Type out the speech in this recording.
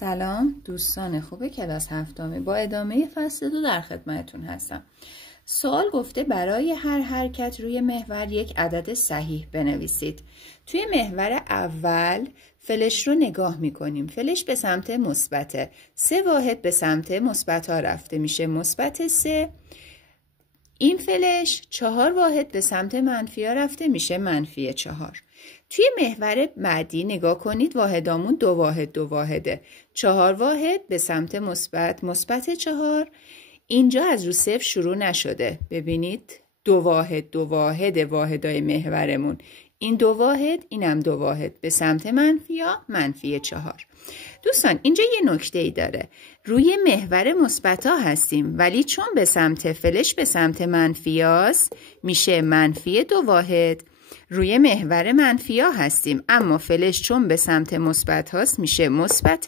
سلام دوستان خوب کلاس هفتمی، با ادامه فصل 2 در خدمتتون هستم. سوال گفته برای هر حرکت روی محور یک عدد صحیح بنویسید. توی محور اول فلش رو نگاه میکنیم. فلش به سمت مثبته. 3 واحد به سمت مثبت ها رفته میشه مثبت 3. این فلش 4 واحد به سمت منفی ها رفته میشه منفی 4. توی محور بعدی نگاه کنید، واحدامون 2 واحد 2 واحده. 4 واحد به سمت مثبت 4. اینجا از رو صفر شروع نشده. ببینید 2 واحد 2 واحد واحدای محورمون. این 2 واحد اینم 2 واحد به سمت منفی یا منفی 4. دوستان اینجا یه نکته ای داره. روی محور مثبت ها هستیم ولی چون به سمت فلش به سمت منفی هاست میشه منفی 2 واحد. روی محور منفی ها هستیم اما فلش چون به سمت مثبت هاست میشه مثبت